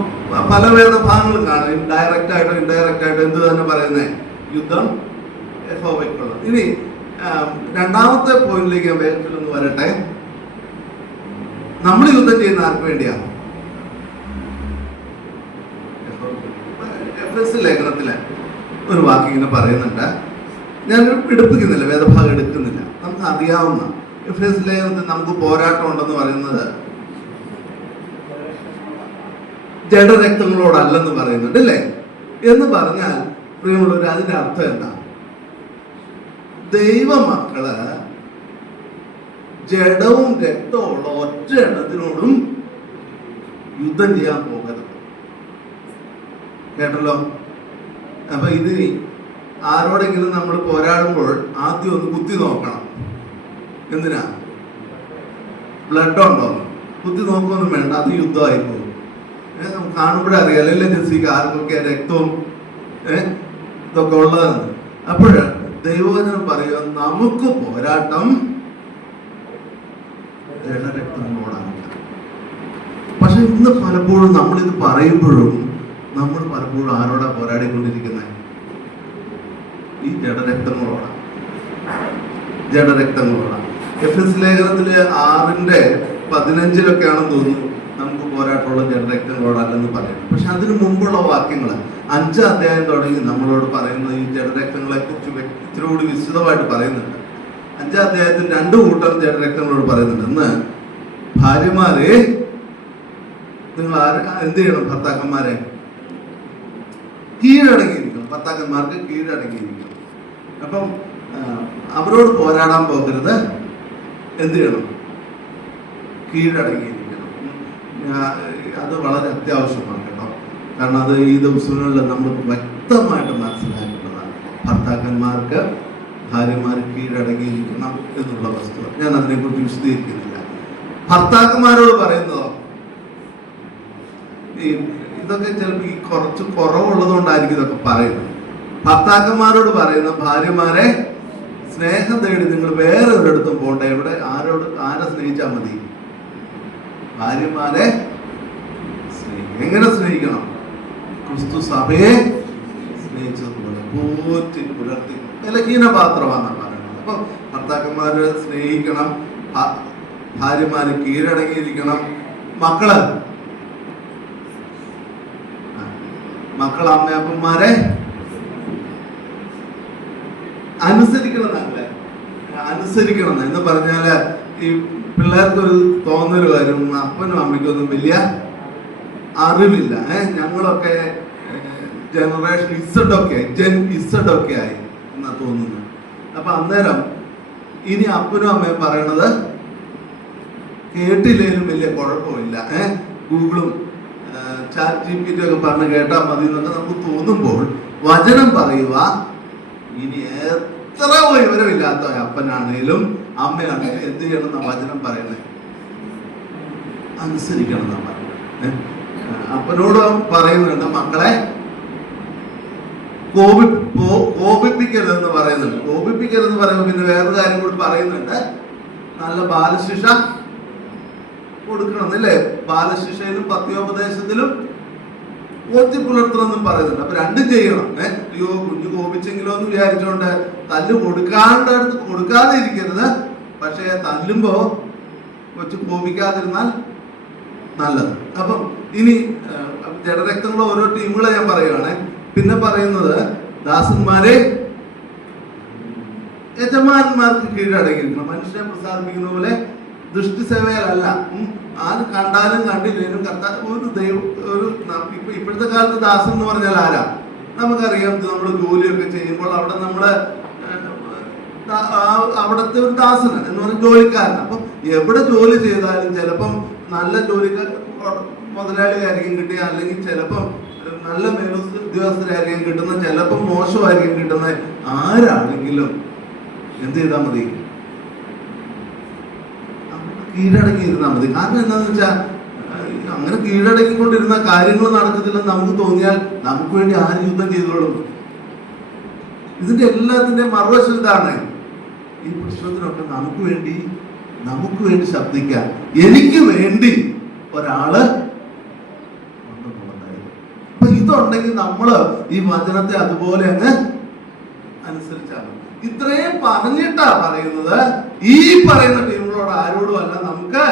പല വേദഭാഗങ്ങളും കാണും, ഡയറക്റ്റ് ആയിട്ടോ ഇൻഡയറക്റ്റ് ആയിട്ടോ എന്ത് തന്നെ പറയുന്നേ യുദ്ധം യഹോവയ്ക്കുള്ളത്. ഇനി രണ്ടാമത്തെ പോയിന്റിലേക്ക് ഞാൻ വേഗത്തിലൊന്ന് വരട്ടെ. നമ്മൾ യുദ്ധം ചെയ്യുന്ന ആർക്ക് വേണ്ടിയാണ്? എഫെസ്യ ലേഖനത്തിലെ ഒരു വാക്ക് ഇങ്ങനെ പറയുന്നുണ്ട്. ഞാൻ എടുപ്പിക്കുന്നില്ല, വേദഭാഗം എടുക്കുന്നില്ല, നമുക്ക് അറിയാവുന്ന. എഫെസ്യ ലേഖനത്തിൽ നമുക്ക് പോരാട്ടം ഉണ്ടെന്ന് പറയുന്നത് ജഡരക്തങ്ങളോടല്ലെന്ന് പറയുന്നുണ്ട് അല്ലേ? എന്ന് പറഞ്ഞാൽ പ്രിയമുള്ളവർ, അതിന്റെ അർത്ഥം എന്താ? ദൈവമക്കള് ജഡവും രക്തമുള്ള ഒറ്റ എണ്ണത്തിനോടും യുദ്ധം ചെയ്യാൻ പോകരുത്. കേട്ടല്ലോ? അപ്പൊ ഇതിന് ആരോടെങ്കിലും നമ്മൾ പോരാടുമ്പോൾ ആദ്യം ഒന്ന് കുത്തി നോക്കണം. എന്തിനാ? ബ്ലഡ് ഉണ്ടോ? കുത്തി നോക്കൊന്നും വേണ്ട, അത് യുദ്ധമായി പോകും. നമുക്ക് കാണുമ്പോഴേ അറിയാലോ അല്ലേ ജെസ്സിക്ക് ആർക്കൊക്കെ രക്തവും ഇതൊക്കെ ഉള്ളതാണ്. അപ്പോൾ ദൈവവചനം പറയുക, നമുക്ക് പോരാട്ടം ജഡരക്തങ്ങളോടാണ്. പക്ഷെ ഇന്ന് പലപ്പോഴും നമ്മളിത് പറയുമ്പോഴും നമ്മൾ പലപ്പോഴും ആരോടാ പോരാടിക്കൊണ്ടിരിക്കുന്നത്? ഈ ജഡരക്തങ്ങളോടാണ്. എഫെസ്യ ലേഖനത്തില് 6:15 തോന്നുന്നു നമുക്ക് പോരാട്ടമുള്ള ജഡരക്തങ്ങളോടല്ലെന്ന് പറയുന്നത്. പക്ഷെ അതിനു മുമ്പുള്ള വാക്യങ്ങൾ 5 അധ്യായം തുടങ്ങി നമ്മളോട് പറയുന്നത് ഈ ജഡരക്തങ്ങളെ കുറിച്ച് ഇച്ചിരി കൂടി വിശദമായിട്ട് പറയുന്നുണ്ട്. 5 അധ്യായത്തിൽ 2 കൂട്ടം ജഡരക്തങ്ങളോട് പറയുന്നുണ്ട്. ഇന്ന് ഭാര്യമാരെ നിങ്ങൾ എന്ത് ചെയ്യണം? ഭർത്താക്കന്മാരെ കീഴടങ്ങിയിരിക്കണം. ഭർത്താക്കന്മാർക്ക് കീഴടങ്ങിയിരിക്കണം. അപ്പം അവരോട് പോരാടാൻ പോകരുത്. എന്ത് ചെയ്യണം? കീഴടങ്ങിയിരിക്കണം. അത് വളരെ അത്യാവശ്യമാണ് കേട്ടോ. കാരണം അത് ഈ ദിവസങ്ങളിൽ നമ്മൾ വ്യക്തമായിട്ട് മനസ്സിലാക്കേണ്ടതാണ്. ഭർത്താക്കന്മാർക്ക് ഭാര്യമാർ കീഴടങ്ങിയിരിക്കണം എന്നുള്ള വസ്തുത. ഞാൻ അതിനെക്കുറിച്ച് വിശദീകരിക്കുന്നില്ല. ഭർത്താക്കന്മാരോട് പറയുന്നതോ, ഇതൊക്കെ ചിലപ്പോൾ ഈ കുറച്ച് കുറവുള്ളത് കൊണ്ടായിരിക്കും ഇതൊക്കെ പറയുന്നത്. ഭർത്താക്കന്മാരോട് പറയുന്ന, ഭാര്യമാരെ സ്നേഹം തേടി നിങ്ങൾ വേറെ ഒരിടത്തും പോകണ്ട. ആരെ സ്നേഹിച്ചാൽ മതി? ഭാര്യമാരെ എങ്ങനെ സ്നേഹിക്കണം? ക്രിസ്തു സഭയെ സ്നേഹിച്ചതുപോലെ പോറ്റി പുലർത്തി ബലഹീനപാത്രമാണെന്നാണ് പറയുന്നത്. അപ്പൊ ഭർത്താക്കന്മാരെ സ്നേഹിക്കണം, ഭാര്യമാര് കീഴടങ്ങിയിരിക്കണം, മക്കള് അമ്മയപ്പന്മാരെ അനുസരിക്കണം എന്ന് പറഞ്ഞാല് ഈ പിള്ളേർക്കൊരു തോന്നൊരു കാര്യം, അപ്പനും അമ്മയ്ക്കൊന്നും വലിയ അറിവില്ല. ഞങ്ങളൊക്കെ ജനറേഷൻ ജെൻ ഇസഡൊക്കെ ആയി എന്നാ തോന്നുന്നു. അപ്പൊ അന്നേരം ഇനി അപ്പനും അമ്മയും പറയണത് കേട്ടില്ലേലും വലിയ കുഴപ്പമില്ല. ഗൂഗിളും ചാറ്റ് GPT ഒക്കെ പറഞ്ഞ് കേട്ടാൽ മതി എന്നൊക്കെ നമുക്ക് തോന്നുമ്പോൾ വചനം പറയുക, ഇനി എത്ര വിവരമില്ലാത്ത അപ്പനാണേലും അമ്മയാണേലും എന്ത് ചെയ്യണം എന്നാ വചനം പറയണേ? അനുസരിക്കണം എന്നാ പറയുന്നത്. അപ്പനോട് പറയുന്നുണ്ട്, മക്കളെ കോപിപ്പിക്കരുതെന്ന് പറയുന്നുണ്ട്. കോപിപ്പിക്കരുതെന്ന് പറയുമ്പോൾ പിന്നെ വേറൊരു കാര്യം കൂടി പറയുന്നുണ്ട്, നല്ല ബാലശിക്ഷ കൊടുക്കണം എന്നല്ലേ? ബാലശിക്ഷയിലും പത്യോപദേശത്തിലും ഒത്തി പുലർത്തണമെന്നും പറയുന്നുണ്ട്. അപ്പൊ രണ്ടും ചെയ്യണം. അയ്യോ കുഞ്ഞു കോപിച്ചെങ്കിലോ എന്ന് വിചാരിച്ചോണ്ട് തല്ല് കൊടുക്കാതെ ഇരിക്കരുത്. പക്ഷെ തല്ലുമ്പോ കൊച്ചു കോപിക്കാതിരുന്നാൽ നല്ലത്. അപ്പം ഇനി ജഡരക്തങ്ങളുടെ ഓരോ ടീമുകളെ ഞാൻ പറയുകയാണെ. പിന്നെ പറയുന്നത്, ദാസന്മാരെ യജമാന്മാർക്ക് കീഴടങ്ങിയിരിക്കണം. മനുഷ്യനെ പ്രസാദിപ്പിക്കുന്ന പോലെ ദൃഷ്ടിസേവയിലല്ല. ആര് കണ്ടാലും കണ്ടില്ലേലും ഇപ്പോഴത്തെ കാലത്ത് ദാസൻ എന്ന് പറഞ്ഞാൽ ആരാ? നമുക്കറിയാം. നമ്മൾ ജോലിയൊക്കെ ചെയ്യുമ്പോൾ അവിടെ നമ്മള് അവിടുത്തെ ഒരു ദാസന് എന്ന് പറഞ്ഞ ജോലിക്കാരൻ. അപ്പം എവിടെ ജോലി ചെയ്താലും ചിലപ്പം നല്ല ജോലിക്കാർ മുതലാളിയായിരിക്കും കിട്ടുക, അല്ലെങ്കിൽ ചിലപ്പം നല്ല മേലുദ്യോഗസ്ഥരായിരിക്കും കിട്ടുന്നത്, ചിലപ്പം മോശമായിരിക്കും കിട്ടുന്നത്. ആരാണെങ്കിലും എന്ത് ചെയ്താൽ മതി? കീഴടങ്ങിയിരുന്നാൽ മതി. കാരണം എന്താണെന്ന് വെച്ചാൽ അങ്ങനെ കീഴടങ്ങിക്കൊണ്ടിരുന്ന കാര്യങ്ങൾ നടക്കത്തില്ലെന്ന് നമുക്ക് തോന്നിയാൽ നമുക്ക് വേണ്ടി ആര് യുദ്ധം ചെയ്തോളും? ഇതിന്റെ എല്ലാത്തിന്റെയും മറുവശം ഇതാണ്. ഈ പ്രശ്നത്തിനൊക്കെ നമുക്ക് വേണ്ടി ശബ്ദിക്കാൻ, എനിക്ക് വേണ്ടി ഒരാള് ഉണ്ടെന്നുള്ളതായിരുന്നു. അപ്പൊ ഇതുണ്ടെങ്കിൽ നമ്മള് ഈ വചനത്തെ അതുപോലെ അങ്ങ് അനുസരിച്ചാണ്. ഇത്രയും പറഞ്ഞിട്ടാ പറയുന്നത്, ഈ പറയുന്ന ടീമുകളോട് ആരോടും അല്ല നമുക്ക്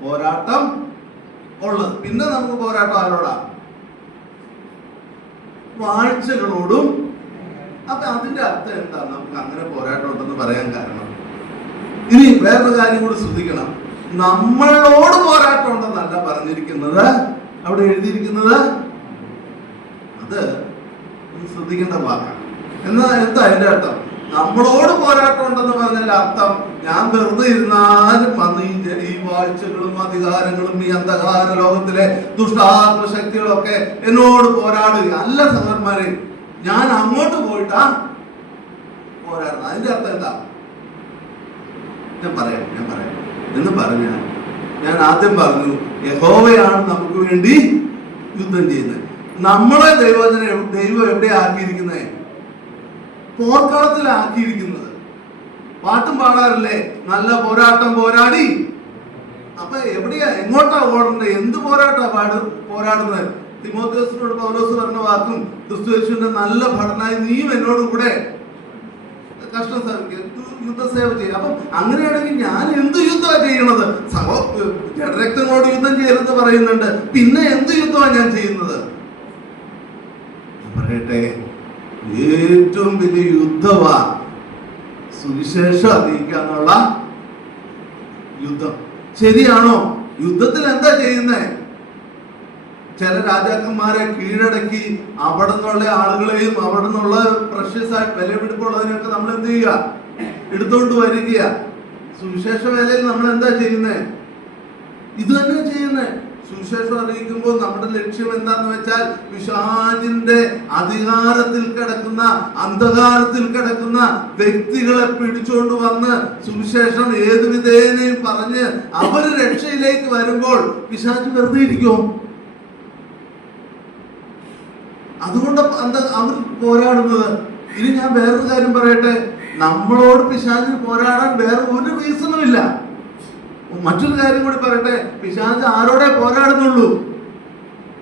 പോരാട്ടം ഉള്ളത്. പിന്നെ നമുക്ക് പോരാട്ടം ആരോടാ? വാഴ്ചകളോടും. അപ്പൊ അതിന്റെ അർത്ഥം എന്താണ്? നമുക്ക് അങ്ങനെ പോരാട്ടം ഉണ്ടെന്ന് പറയാൻ കാരണം, ഇനി വേറൊരു കാര്യം കൂടി ശ്രദ്ധിക്കണം. നമ്മളോട് പോരാട്ടം ഉണ്ടെന്നല്ല പറഞ്ഞിരിക്കുന്നത്, അവിടെ എഴുതിയിരിക്കുന്നത്. അത് ശ്രദ്ധിക്കേണ്ട വാക്കാണ്. എന്താ അതിന്റെ അർത്ഥം? നമ്മളോട് പോരാട്ടം ഉണ്ടെന്ന് പറഞ്ഞതിന്റെ അർത്ഥം, ഞാൻ വെറുതെ ഇരുന്നാലും വന്ന് ഈ വാഴ്ചകളും അധികാരങ്ങളും ഈ അന്ധകാര ലോകത്തിലെ ദുഷ്ടാത്മ ശക്തികളൊക്കെ എന്നോട് പോരാടുക അല്ല സഹോദരന്മാരെ. ഞാൻ അങ്ങോട്ട് പോയിട്ടാ പോരാടുന്നത്. അതിന്റെ അർത്ഥം എന്താ? ഞാൻ പറയാം എന്ന് പറഞ്ഞാൽ, ഞാൻ ആദ്യം പറഞ്ഞു, യഹോവയാണ് നമുക്ക് വേണ്ടി യുദ്ധം ചെയ്യുന്നത്. നമ്മളെ ദൈവം എവിടെ ആക്കിയിരിക്കുന്നത്? പോർക്കളത്തിലാക്കിയിരിക്കുന്നത്. പാട്ടും പാടാറില്ലേ? നല്ല പോരാട്ടം പോരാടി. അപ്പൊ എവിടെയാ, എങ്ങോട്ടാ ഓടേണ്ടത്? എന്ത് പോരാട്ടാ പോരാടുന്നത്? തിമോഥെയോസിനോട് പൗലോസ് പറഞ്ഞ വാക്കും, ക്രിസ്തുയേശുവിന്റെ നല്ല ഭടനായി നീയും എന്നോട് കൂടെ കഷ്ടം സഹിക്കുക, യുദ്ധസേവ ചെയ്യും. അപ്പം അങ്ങനെയാണെങ്കിൽ ഞാൻ എന്ത് യുദ്ധമാണ് ചെയ്യണത്? ജഡരക്തങ്ങളോട് യുദ്ധം ചെയ്യരുത് പറയുന്നുണ്ട്. പിന്നെ എന്ത് യുദ്ധമാണ് ഞാൻ ചെയ്യുന്നത്? പറയട്ടെ, ഏറ്റവും വലിയ യുദ്ധമാ സുവിശേഷം അറിയിക്കാനുള്ള യുദ്ധം. ശരിയാണോ? യുദ്ധത്തിൽ എന്താ ചെയ്യുന്നേ? ചില രാജാക്കന്മാരെ കീഴടക്കി അവിടെ നിന്നുള്ള ആളുകളെയും അവിടെ നിന്നുള്ള പ്രഷ്യസ് ആയിട്ട് വിലപിടിപ്പുള്ളതിനൊക്കെ നമ്മൾ എന്ത് ചെയ്യുക? എടുത്തോണ്ട് വരിക. സുവിശേഷ വേലയിൽ നമ്മൾ എന്താ ചെയ്യുന്നേ? ഇത് തന്നെ ചെയ്യുന്നേ. സുവിശേഷം അറിയിക്കുമ്പോൾ നമ്മുടെ ലക്ഷ്യം എന്താന്ന് വെച്ചാൽ, പിശാചിന്റെ അധികാരത്തിൽ കിടക്കുന്ന, അന്ധകാരത്തിൽ കിടക്കുന്ന വ്യക്തികളെ പിടിച്ചോണ്ട് വന്ന് സുവിശേഷം ഏതു വിധേനയും പറഞ്ഞ് അവര് രക്ഷയിലേക്ക് വരുമ്പോൾ പിശാച് വെറുതെ ഇരിക്കുമോ? അതുകൊണ്ട് അവർ പോരാടുന്നത്. ഇനി ഞാൻ വേറൊരു കാര്യം പറയട്ടെ, നമ്മളോട് പിശാചിന് പോരാടാൻ വേറെ ഒരു റീസണും ഇല്ല. മറ്റൊരു കാര്യം കൂടി പറയട്ടെ, പിശാച് ആരോടെ പോരാടുന്നുള്ളൂ?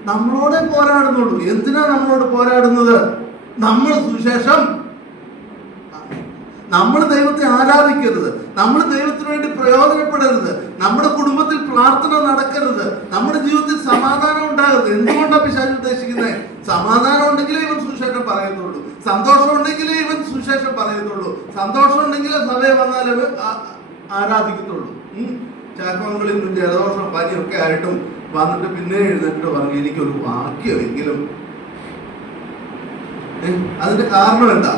നമ്മളോടെ പോരാടുന്നുള്ളൂ. എന്തിനാ നമ്മളോട് പോരാടുന്നത്? നമ്മൾ സുവിശേഷം നമ്മൾ ദൈവത്തെ ആരാധിക്കരുത്, നമ്മൾ ദൈവത്തിന് വേണ്ടി പ്രയോജനപ്പെടരുത്, നമ്മുടെ കുടുംബത്തിൽ പ്രാർത്ഥന നടക്കരുത്, നമ്മുടെ ജീവിതത്തിൽ സമാധാനം ഉണ്ടാകരുത്. എന്തുകൊണ്ടാണ് പിശാച് ഉദ്ദേശിക്കുന്നത്? സമാധാനം ഉണ്ടെങ്കിലേ ഇവൻ സുവിശേഷം പറയത്തുള്ളൂ, സന്തോഷം ഉണ്ടെങ്കിലേ ഇവൻ സുവിശേഷം പറയത്തുള്ളൂ, സന്തോഷം ഉണ്ടെങ്കിലേ സഭയെ വന്നാൽ ആരാധിക്കത്തുള്ളൂ. ചാക്കോങ്ങളിൽ ജലദോഷം പനിയൊക്കെ ആയിട്ടും വന്നിട്ട് പിന്നെ എഴുന്നേറ്റ് പറഞ്ഞു എനിക്കൊരു വാക്യമെങ്കിലും. അതിന്റെ കാരണം എന്താ?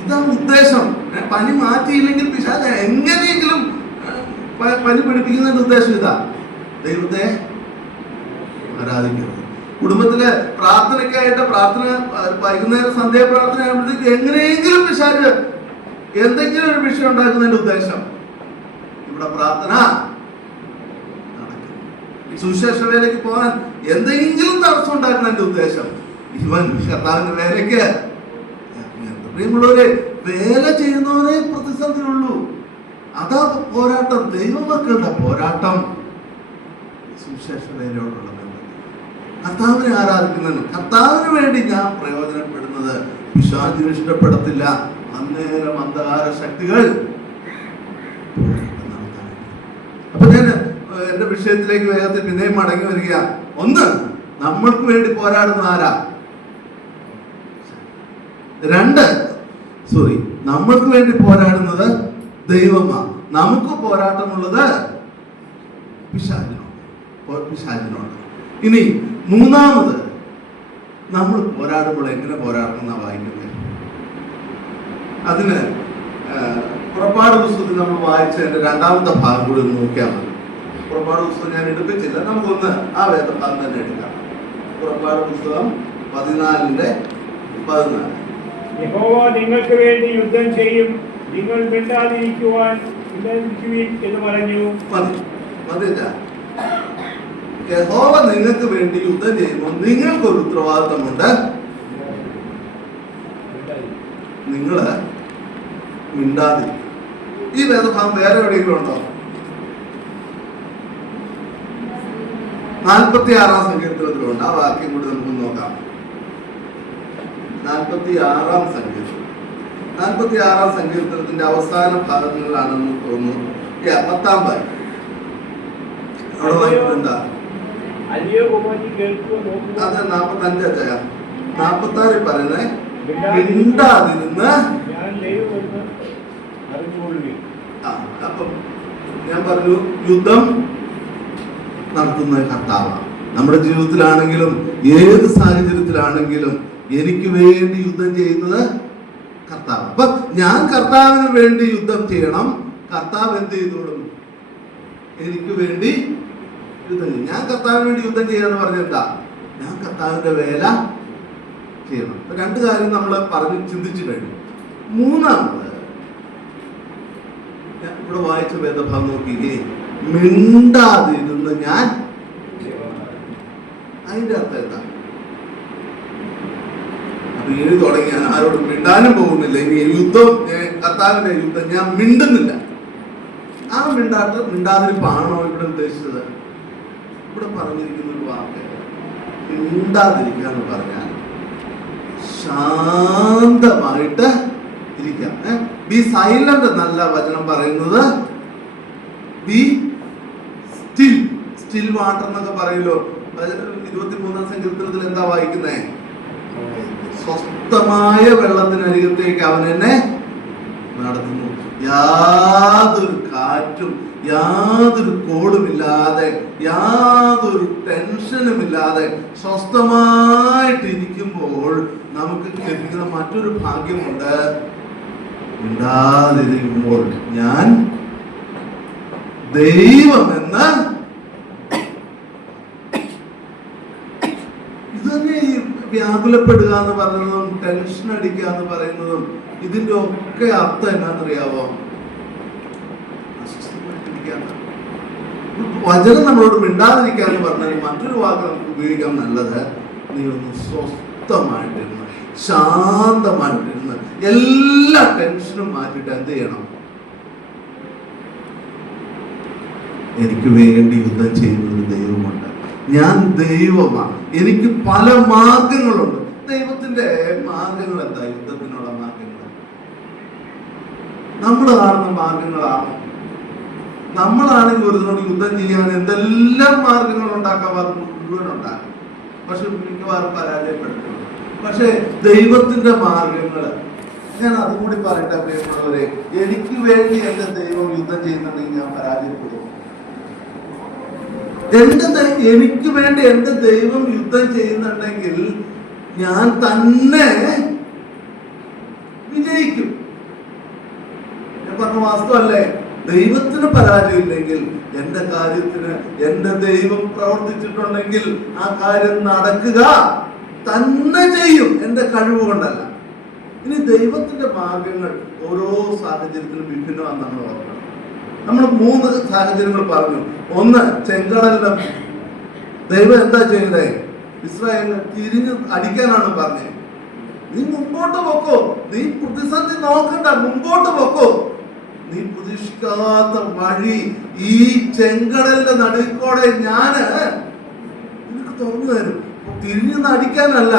ഇതാണ് ഉദ്ദേശം. പനി മാറ്റിയില്ലെങ്കിൽ പിശാച് എങ്ങനെയെങ്കിലും പനി പിടിപ്പിക്കുന്നതിന്റെ ഉദ്ദേശം ഇതാ, ദൈവത്തെ ആരാധിക്കുന്നത്. കുടുംബത്തിലെ പ്രാർത്ഥനയ്ക്കായിട്ട് പ്രാർത്ഥന വൈകുന്നേരം സന്ധ്യാപ്രാർത്ഥന ആകുമ്പോഴത്തേക്ക് എങ്ങനെയെങ്കിലും പിശാച് എന്തെങ്കിലും ഒരു വിഷയം ഉണ്ടാക്കുന്നതിന്റെ ഉദ്ദേശം ഇവിടെ പ്രാർത്ഥന നടക്കുന്നു. സുവിശേഷ വേലയ്ക്ക് പോകാൻ എന്തെങ്കിലും തടസ്സം ഉണ്ടാക്കുന്നതിന്റെ ഉദ്ദേശം ഇവൻ കർത്താവിന്റെ വേലയ്ക്ക്. പ്രിയമുള്ളവരെ, വേല ചെയ്യുന്നവരെ പ്രതിസന്ധിയുള്ളൂ. അതാ പോരാട്ടം, ദൈവമക്കളുടെ പോരാട്ടം. സുവിശേഷ വേലയോടുള്ള ബന്ധം, കർത്താവിനെ ആരാധിക്കുന്നതിന്, കർത്താവിന് വേണ്ടി ഞാൻ പ്രയോജനപ്പെടുന്നത് പിശാചിന് ഇഷ്ടപ്പെടത്തില്ല. അന്നേരം അന്ധകാര ശക്തികൾ. അപ്പൊ ഞാൻ എന്റെ വിഷയത്തിലേക്ക് വേഗത്തിൽ പിന്നെയും മടങ്ങി വരിക. ഒന്ന്, നമ്മൾക്ക് വേണ്ടി പോരാടുന്ന ആരാ? നമ്മൾക്ക് വേണ്ടി പോരാടുന്നത് ദൈവമാണ്. നമുക്ക് പോരാട്ടമുള്ളത് പിശാചിനോട്. ഇനി മൂന്നാമത്, നമ്മൾ പോരാടുമ്പോൾ എങ്ങനെ പോരാടണമെന്നാ വായിക്കുന്നത്? അതിന് പുറപ്പാട് പുസ്തകത്തിൽ നമ്മൾ വായിച്ചതിന്റെ രണ്ടാമത്തെ ഭാഗം കൂടി ഒന്ന് നോക്കിയാൽ മതി. പുറപ്പാട് പുസ്തകം ഞാൻ എടുപ്പിച്ചില്ല, നമുക്കൊന്ന് ആ വേദഭാഗം തന്നെ എടുക്കാം. പുറപ്പാട് പുസ്തകം 14:14. യഹോവ നിങ്ങൾക്ക് വേണ്ടി യുദ്ധം ചെയ്യും, നിങ്ങൾ മിണ്ടാതിരിക്കുവാൻ എന്ന് പറഞ്ഞു. യഹോവ നിങ്ങൾക്ക് വേണ്ടി യുദ്ധം ചെയ്യുമ്പോൾ നിങ്ങൾക്കൊരു ഉത്തരവാദിത്തമുണ്ട്. നിങ്ങള് മിണ്ടാതിരിക്കും. ഈ വേദഭാഗം വേറെ എവിടെയെങ്കിലും ഉണ്ടോ? 46-ാം സങ്കീർത്തനത്തിലുണ്ട്. ആ വാക്യം കൂടി നമുക്ക് നോക്കാം. 46-ാം സങ്കീർത്തനത്തിന്റെ അവസാന ഭാഗങ്ങളിലാണെന്ന് തോന്നുന്നു. 10-ാം വാക്യം അവിടെ വായിക്കുന്നത് എന്താ? അത് 45 46 പറയുന്നേ, മിണ്ടാതിരുന്ന്. അപ്പം ഞാൻ പറഞ്ഞു, യുദ്ധം നടത്തുന്ന കർത്താവാണ്. നമ്മുടെ ജീവിതത്തിലാണെങ്കിലും ഏത് സാഹചര്യത്തിലാണെങ്കിലും എനിക്ക് വേണ്ടി യുദ്ധം ചെയ്യുന്നത് കർത്താവ്. അപ്പൊ ഞാൻ കർത്താവിന് വേണ്ടി യുദ്ധം ചെയ്യണം. കർത്താവ് എന്ത് ചെയ്തോളും? എനിക്ക് വേണ്ടി യുദ്ധം ചെയ്യും. ഞാൻ കർത്താവിന് വേണ്ടി യുദ്ധം ചെയ്യാന്ന് പറഞ്ഞെന്താ? ഞാൻ കർത്താവിന്റെ വേല ചെയ്യണം. രണ്ട് കാര്യം നമ്മൾ പറഞ്ഞ് ചിന്തിച്ചു കഴിഞ്ഞു. മൂന്നാമത്, ഇവിടെ വായിച്ച വേദഭാഗം നോക്കിക്കേ, മിണ്ടാതിരുന്ന് ഞാൻ. അതിന്റെ അർത്ഥം എന്താ? അപ്പൊ എഴുതി തുടങ്ങി, ഞാൻ ആരോടും മിണ്ടാനും പോകുന്നില്ല. ഇനി യുദ്ധം, കർത്താവിന്റെ യുദ്ധം, ഞാൻ മിണ്ടുന്നില്ല. ആ മിണ്ടാതിരിപ്പാണോ ഇവിടെ ഉദ്ദേശിച്ചത്? ഇവിടെ പറഞ്ഞിരിക്കുന്ന ഒരു വാക്ക് മിണ്ടാതിരിക്കുക എന്ന് പറഞ്ഞാൽ ശാന്തമായിട്ട് ഇരിക്കാം. ബി സൈലന്റ് എന്നല്ല വചനം പറയുന്നത്, ബി സ്റ്റിൽ. സ്റ്റിൽ വാട്ടർ എന്നൊക്കെ പറയല്ലോ. 23-ാം സങ്കീർത്തനത്തിൽ എന്താ വായിക്കുന്നേ? സ്വസ്ഥമായ വെള്ളത്തിനരികത്തേക്ക് അവൻ എന്നെ നടത്തുന്നു. യാതൊരു കാറ്റും യാതൊരു കോളുമില്ലാതെ യാതൊരു ടെൻഷനുമില്ലാതെ സ്വസ്ഥമായിട്ടിരിക്കുമ്പോൾ നമുക്ക് ലഭിക്കുന്ന മറ്റൊരു ഭാഗ്യമുണ്ട്. മിണ്ടാതിരിക്കുമ്പോൾ ഞാൻ ദൈവമെന്ന്. ഇതന്നെ ഈ വ്യാകുലപ്പെടുക എന്ന് പറയുന്നതും ടെൻഷൻ അടിക്കുക എന്ന് പറയുന്നതും ഇതിന്റെ ഒക്കെ അർത്ഥം എന്നാന്നറിയാവോ? വചനം നമ്മളോട് മിണ്ടാതിരിക്കാന്ന് പറഞ്ഞാൽ മറ്റൊരു വാക്ക് നമുക്ക് ഉപയോഗിക്കാൻ നല്ലത്, നീ ഒന്ന് സ്വസ്ഥമായിട്ടിരുന്ന് ശാന്തമായിട്ടിരുന്ന് എല്ലാ ടെൻഷനും മാറ്റിയിട്ട് എന്ത് ചെയ്യണം? എനിക്ക് വേണ്ടി യുദ്ധം ചെയ്യുന്ന ഒരു ദൈവമുണ്ട്. ഞാൻ ദൈവമാണ്. എനിക്ക് പല മാർഗങ്ങളുണ്ട്. ദൈവത്തിന്റെ മാർഗങ്ങൾ എന്താ? യുദ്ധത്തിനുള്ള മാർഗങ്ങൾ നമ്മൾ കാണുന്ന മാർഗങ്ങളാണോ? നമ്മളാണെങ്കിൽ ഒരുതിനോട് യുദ്ധം ചെയ്യാൻ എന്തെല്ലാം മാർഗങ്ങൾ ഉണ്ടാക്കാം, അത് മുഴുവൻ ഉണ്ടാകും. പക്ഷെ മിക്കവാറും പരാജയപ്പെടുത്തും. പക്ഷെ ദൈവത്തിന്റെ മാർഗങ്ങൾ, ഞാൻ അതും കൂടി പറയട്ടെ പ്രിയമുള്ളവരെ, എനിക്ക് വേണ്ടി എന്റെ ദൈവം യുദ്ധം ചെയ്യുന്നുണ്ടെങ്കിൽ ഞാൻ പരാജയപ്പെടും. എനിക്ക് വേണ്ടി എന്റെ ദൈവം യുദ്ധം ചെയ്യുന്നുണ്ടെങ്കിൽ ഞാൻ തന്നെ വിജയിക്കും. ഞാൻ പറഞ്ഞ വാസ്തവല്ലേ? ദൈവത്തിന് പരാജയമില്ലെങ്കിൽ എന്റെ കാര്യത്തിന് എന്റെ ദൈവം പ്രവർത്തിച്ചിട്ടുണ്ടെങ്കിൽ ആ കാര്യം നടക്കുക തന്നെ ചെയ്യും, എന്റെ കഴിവ് കൊണ്ടല്ല. ഇനി ദൈവത്തിന്റെ മാർഗങ്ങൾ ഓരോ സാഹചര്യത്തിലും വിഭിന്നമാണെന്ന് നമ്മൾ ഓർക്കണം. നമ്മൾ 3 സാഹചര്യങ്ങൾ പറഞ്ഞു. ഒന്ന്, ചെങ്കടലിന്റെ ദൈവം എന്താ ചെയ്യുന്നത്? ഇസ്രായേലിനെ തിരിഞ്ഞ് അടിക്കാനാണ് പറഞ്ഞത്. നീ മുമ്പോട്ട് പൊക്കോ, നീ പ്രതിസന്ധി നോക്കണ്ട, മുമ്പോട്ട് പൊക്കോ. നീ പ്രതീക്ഷിക്കാത്ത വഴി ഈ ചെങ്കടലിന്റെ നടുക്കോടെ ഞാന് നിനക്ക് തുറന്നു തരും. തിരിഞ്ഞു അടിക്കാനല്ല,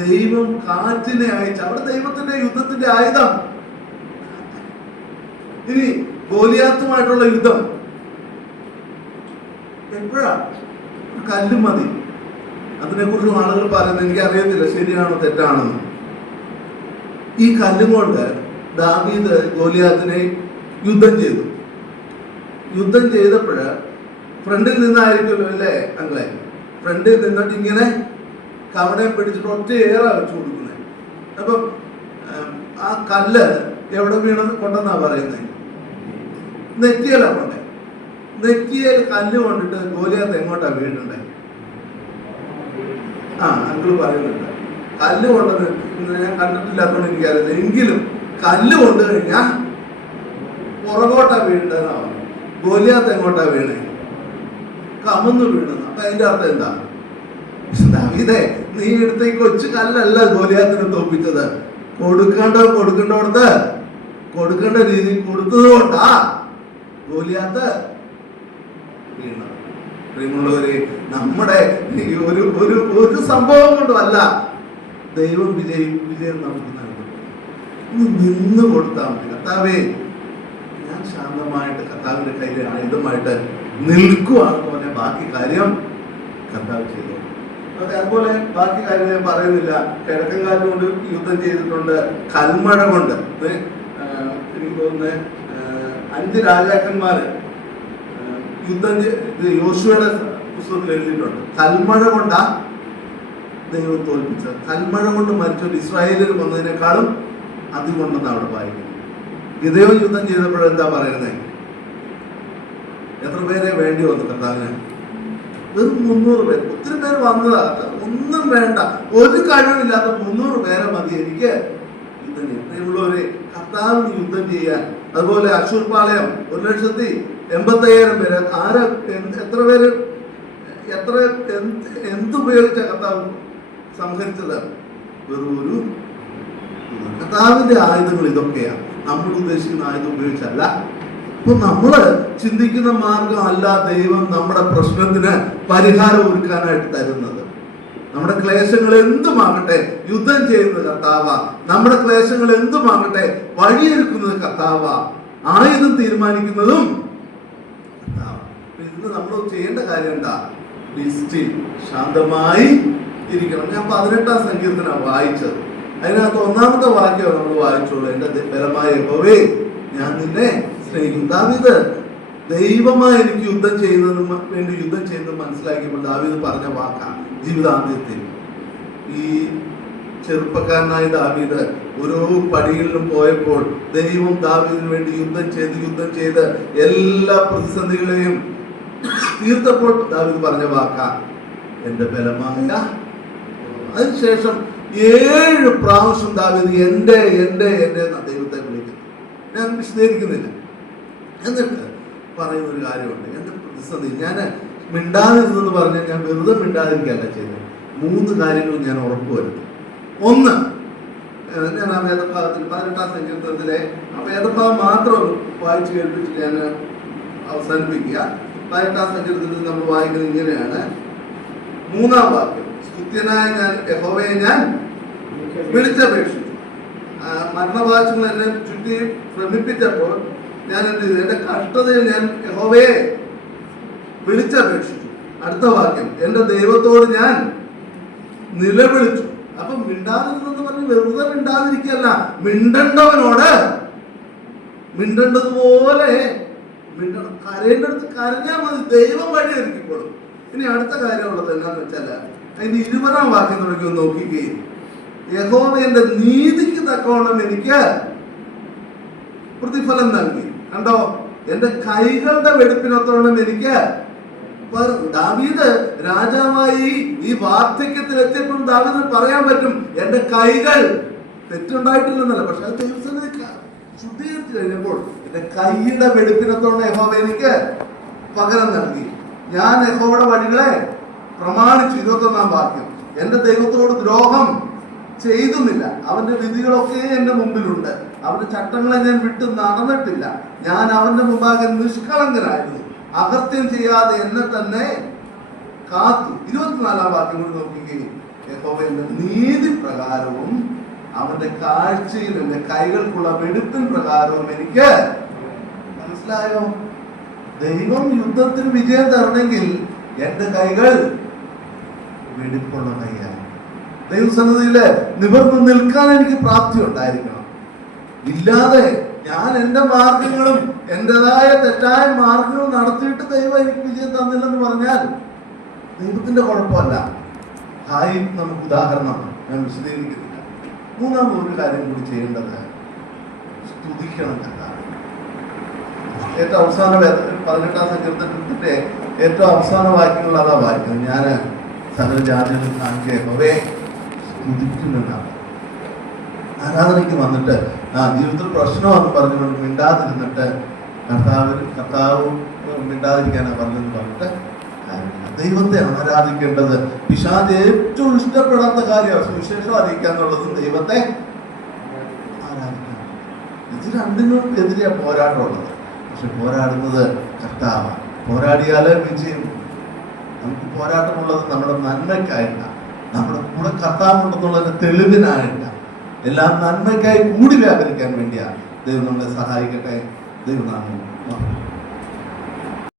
ദൈവം കാറ്റിനെ അയച്ചു. അവിടെ ദൈവത്തിന്റെ യുദ്ധത്തിന്റെ ആയുധം. ഇനി ഗോലിയാത്തുമായിട്ടുള്ള യുദ്ധം എപ്പോഴാ? കല്ല് മതി. അതിനെക്കുറിച്ച് ആളുകൾ പറയുന്നത് എനിക്കറിയത്തില്ല ശരിയാണോ തെറ്റാണെന്ന്. ഈ കല്ലും കൊണ്ട് ദാവീദ് ഗോലിയാത്തിനെ യുദ്ധം ചെയ്തു. യുദ്ധം ചെയ്തപ്പോഴ് ഫ്രണ്ടിൽ നിന്നായിരിക്കുമല്ലോ അല്ലേ അങ്ങളെ? ഫ്രണ്ടിൽ നിന്നിട്ട് ഇങ്ങനെ കവണയെ പിടിച്ചിട്ട് ഒറ്റ ഏറ വെച്ചു കൊടുക്കുന്നത്. അപ്പം ആ കല്ല് എവിടെ വീണെന്ന് കൊണ്ടെന്നാ പറയുന്നത്? നെറ്റിയല്ല കൊണ്ടേ. നെറ്റിയൽ കല്ല് കൊണ്ടിട്ട് ഗോലിയാത്ത് എങ്ങോട്ടാ വീഴുന്നുണ്ടേ? അങ്കിള് പറയുന്നുണ്ട് കല്ല് കൊണ്ടത്. ഞാൻ കണ്ടിട്ടില്ലാത്തോണ്ട് എനിക്കറിയില്ല. എങ്കിലും കല്ല് കൊണ്ട് കഴിഞ്ഞാ പുറകോട്ടാ വീഴേണ്ടതെന്നാ പറഞ്ഞു. ഗോലിയാത്ത് എങ്ങോട്ടാ വീണേ? കമന്ന് വീണെന്ന്. അപ്പൊ അതിന്റെ അർത്ഥം എന്താ? ദാവീദേ, നീ എടുത്ത ഈ കൊച്ചു കല്ലല്ല ഗോലിയാത്തിനെ തോപ്പിച്ചത്. കൊടുക്കേണ്ടടുത്ത് കൊടുക്കേണ്ട രീതിയിൽ കൊടുത്തത് കൊണ്ടാ ഗോലിയാത്ത് വീണത്. പ്രിയമുള്ളവരെ, നമ്മുടെ ഒരു സംഭവം കൊണ്ടും അല്ല ദൈവം വിജയം നമുക്ക് നൽകും. നിന്ന് കൊടുത്താൽ മതി. കർത്താവേ, ഞാൻ ശാന്തമായിട്ട് കർത്താവിന്റെ കയ്യിലെ ആയുധമായിട്ട് നിൽക്കുവാണെന്ന് പറഞ്ഞാൽ ബാക്കി കാര്യം കർത്താവ് ചെയ്തു. അതുപോലെ ബാക്കി കാര്യം ഞാൻ പറയുന്നില്ല. കിഴക്കൻകാറ്റ് കൊണ്ട് യുദ്ധം ചെയ്തിട്ടുണ്ട്, കൽമഴ കൊണ്ട്. എനിക്ക് തോന്നുന്നത് 5 രാജാക്കന്മാര് യുദ്ധം യോശുവയുടെ പുസ്തകത്തിൽ എഴുതിയിട്ടുണ്ട്. കൽമഴ കൊണ്ടാ ദൈവം തോൽപ്പിച്ചത്. കൽമഴ കൊണ്ട് മരിച്ചൊരു ഇസ്രായേലിൽ വന്നതിനേക്കാളും അതുകൊണ്ടെന്ന് അവിടെ വായിക്കുന്നത്. ഗിദെയോൻ യുദ്ധം ചെയ്തപ്പോഴെന്താ പറയുന്നത്? എത്ര പേരെ വേണ്ടി വന്നു കർത്താവിന്? വെറും 300 പേര്. ഒത്തിരി പേര് വന്നതാ. ഒന്നും വേണ്ട, ഒരു കഴിവില്ലാത്ത 300 പേരെ മതി എനിക്ക് യുദ്ധം ചെയ്യാൻ. പ്രിയമുള്ളവരെ, കർത്താവിന് യുദ്ധം ചെയ്യാൻ. അതുപോലെ അശൂർ പാളയം 1,85,000 പേര്. എത്ര പേര് എന്തുപയോഗിച്ച കർത്താവ് സംഹരിച്ചത്? വെറും ഒരു കർത്താവിന്റെ ആയുധങ്ങൾ ഇതൊക്കെയാണ്. നമ്മൾ ഉദ്ദേശിക്കുന്ന ആയുധം ഉപയോഗിച്ചല്ല. അപ്പൊ നമ്മള് ചിന്തിക്കുന്ന മാർഗം അല്ല ദൈവം നമ്മുടെ പ്രശ്നത്തിന് പരിഹാരം ഒരുക്കാനായിട്ട് തരുന്നത്. നമ്മുടെ ക്ലേശങ്ങൾ എന്തുമാകട്ടെ യുദ്ധം ചെയ്യുന്നത് കർത്താവാ. നമ്മുടെ ക്ലേശങ്ങൾ എന്തുമാകട്ടെ വഴിയൊരുക്കുന്നത് കർത്താവാ. ആയുധം തീരുമാനിക്കുന്നതും കർത്താവാ. ഇന്ന് നമ്മൾ ചെയ്യേണ്ട കാര്യം എന്താ? ശാന്തമായി ഇരിക്കണം. ഞാൻ 18-ാം സങ്കീർത്തനാണ് വായിച്ചത്. അതിനകത്ത് 1-ാമത്തെ വാക്യം നമ്മൾ വായിച്ചോളൂ. എന്റെ ബലമായ യഹോവേ, ഞാൻ നിന്നെ സ്നേഹിക്കും. ദാവീദ് ദൈവമായി എനിക്ക് യുദ്ധം ചെയ്യുന്നത് മനസ്സിലാക്കിയപ്പോൾ ദാവീദ് പറഞ്ഞ വാക്കാണ് ജീവിതാന്ത്യത്തിൽ. ഈ ചെറുപ്പക്കാരനായ ദാവീദ് ഓരോ പടികളിലും പോയപ്പോൾ ദൈവം ദാവീദിന് വേണ്ടി യുദ്ധം ചെയ്ത് എല്ലാ പ്രതിസന്ധികളെയും തീർത്തപ്പോൾ ദാവീദ് പറഞ്ഞ വാക്കാ എന്റെ ബലമായ. അതിനുശേഷം 7 പ്രാവശ്യം ദാവീദ് എന്റെ ദൈവത്തെ വിളിക്കുന്നു. ഞാൻ വിശദീകരിക്കുന്നില്ല. എന്നിട്ട് പറയുന്ന ഒരു കാര്യമുണ്ട്. എന്റെ പ്രതിസന്ധി ഞാൻ മിണ്ടാതിരുന്നെന്ന് പറഞ്ഞാൽ ഞാൻ വെറുതെ മിണ്ടാതിരിക്കുകയല്ല ചെയ്തത്. 3 കാര്യങ്ങൾ ഞാൻ ഉറപ്പുവരുത്തി. ഒന്ന്, ഞാൻ ആ വേദഭാഗത്തിൽ 18-ാം സങ്കീർത്തനത്തിലെ ആ വേദഭാഗം മാത്രം വായിച്ചു കേൾപ്പിച്ചിട്ട് ഞാൻ അവസാനിപ്പിക്കുക. 18-ാം സങ്കീർത്തനത്തിൽ നമ്മൾ വായിക്കുന്നത് ഇങ്ങനെയാണ്. 3-ാം വാക്യം, സ്തുത്യനായ ഞാൻ യഹോവയെ ഞാൻ വിളിച്ചപേക്ഷിച്ചു. മരണവാചങ്ങൾ എന്നെ ചുറ്റി ഭ്രമിപ്പിച്ചപ്പോൾ ഞാൻ എന്ത് ചെയ്തു? എന്റെ കഷ്ടതയിൽ ഞാൻ യഹോവയെ വിളിച്ചപേക്ഷിച്ചു. അടുത്ത വാക്യം, എന്റെ ദൈവത്തോട് ഞാൻ നിലവിളിച്ചു. അപ്പൊ മിണ്ടാതിരുന്നെന്ന് പറഞ്ഞ് വെറുതെ മിണ്ടാതിരിക്കല്ല, മിണ്ടണ്ടവനോട് മിണ്ടേണ്ടതുപോലെ മിണ്ടണം. കരയേണ്ടടുത്ത് കരഞ്ഞാൽ മതി, ദൈവം വഴി ഒരുക്കിക്കോളും. ഇനി അടുത്ത കാര്യമുള്ളത് എന്താണെന്ന് വെച്ചാൽ അതിന്റെ 20-ാം വാക്യം തുടങ്ങി ഒന്ന് നോക്കുകയും, യഹോവ എന്റെ നീതിക്ക് തക്കവണ്ണം എനിക്ക് പ്രതിഫലം നൽകി. കണ്ടോ, എന്റെ കൈകളുടെ വെടുപ്പിനത്തോളം എനിക്ക്. ദാവീദ് രാജാവായി ഈ വാർദ്ധക്യത്തിൽ എത്തിയപ്പോൾ ദാവീദിന് പറയാൻ പറ്റും, എന്റെ കൈകൾ തെറ്റുണ്ടായിട്ടില്ലെന്നല്ല, പക്ഷെ അത് ദൈവസന്നിധിക്ക് ശുദ്ധീകരിച്ചു കഴിഞ്ഞപ്പോൾ എന്റെ കൈയുടെ വെടുപ്പിനത്തോളം യഹോവ എനിക്ക് പകരം നൽകി. ഞാൻ യഹോവയുടെ വഴികളെ പ്രമാണിച്ചു. 21-ാം വാക്യം, എന്റെ ദൈവത്തോട് ദ്രോഹം ചെയ്തുന്നില്ല. അവന്റെ വിധികളൊക്കെ എന്റെ മുമ്പിലുണ്ട്. അവന്റെ ചട്ടങ്ങളെ ഞാൻ വിട്ടു നടന്നിട്ടില്ല. ഞാൻ അവന്റെ മുമ്പാകെ നിഷ്കളങ്കനായിരുന്നു. അകൃത്യം ചെയ്യാതെ എന്നെ തന്നെ കാത്തു. 24-ാം വാക്യം കൂടി നോക്കുകയും, യഹോവയുടെ നീതി പ്രകാരവും അവന്റെ കാഴ്ചയിൽ എന്റെ കൈകൾക്കുള്ള വെടുപ്പിൻ പ്രകാരവും എനിക്ക്. മനസ്സിലായോ? ദൈവം യുദ്ധത്തിന് വിജയം തരണമെങ്കിൽ എന്റെ കൈകൾ വെടുപ്പുള്ള കൈയാണ്. ദൈവസന്നിധിയില് നിവർന്ന് നിൽക്കാൻ എനിക്ക് പ്രാപ്തി ഉണ്ടായിരിക്കണം. ഇല്ലാതെ ഞാൻ എന്റെ മാർഗങ്ങളും എന്റേതായ തെറ്റായ മാർഗങ്ങളും നടത്തിയിട്ട് ദൈവം എനിക്ക് വിജയം തന്നില്ലെന്ന് പറഞ്ഞാൽ ദൈവത്തിന്റെ കുഴപ്പമല്ല. നമുക്ക് ഉദാഹരണം ഞാൻ വിശദീകരിക്കുന്നില്ല. മൂന്നാമതൊരു കാര്യം കൂടി ചെയ്യേണ്ടത്, സ്തുതിക്കണം കർത്താവിനെ. ഏറ്റവും അവസാന 18-ാം സങ്കീർത്തനത്തിന്റെ ഏറ്റവും അവസാന വാക്യങ്ങൾ അതാ വായിക്കുന്നത്. ഞാൻ സകല ജാതികളിൽ കാണിക്കേ സ്തുതിക്കുമെന്നാണ്. ആരാധനയ്ക്ക് വന്നിട്ട് ജീവിതത്തിൽ പ്രശ്നമാണെന്ന് പറഞ്ഞുകൊണ്ട് മിണ്ടാതിരുന്നിട്ട് കർത്താവ് മിണ്ടാതിരിക്കാനാണ് പറഞ്ഞെന്ന് പറഞ്ഞിട്ട് ദൈവത്തെ ആരാധിക്കേണ്ടത് പിശാച് ഏറ്റവും ഇഷ്ടപ്പെടാത്ത കാര്യമാണ്. സുവിശേഷം അറിയിക്കുക എന്നുള്ളതും ദൈവത്തെ ആരാധിക്കണം. ഇത് രണ്ടിനും എതിരെയാ പോരാട്ടമുള്ളത്. പക്ഷെ പോരാടുന്നത് കർത്താവാണ്. പോരാടിയാലേ വിജയം. നമുക്ക് പോരാട്ടമുള്ളത് നമ്മുടെ നന്മയ്ക്കായിട്ടാണ്, നമ്മുടെ കൂടെ കർത്താവുണ്ടെന്നുള്ളതിന്റെ തെളിവിനായിട്ടാണ്, എല്ലാം നന്മയ്ക്കായി കൂടി വ്യാപരിക്കാൻ വേണ്ടിയാണ്. ദൈവം നമ്മളെ സഹായിക്കട്ടെ. ദൈവനാമം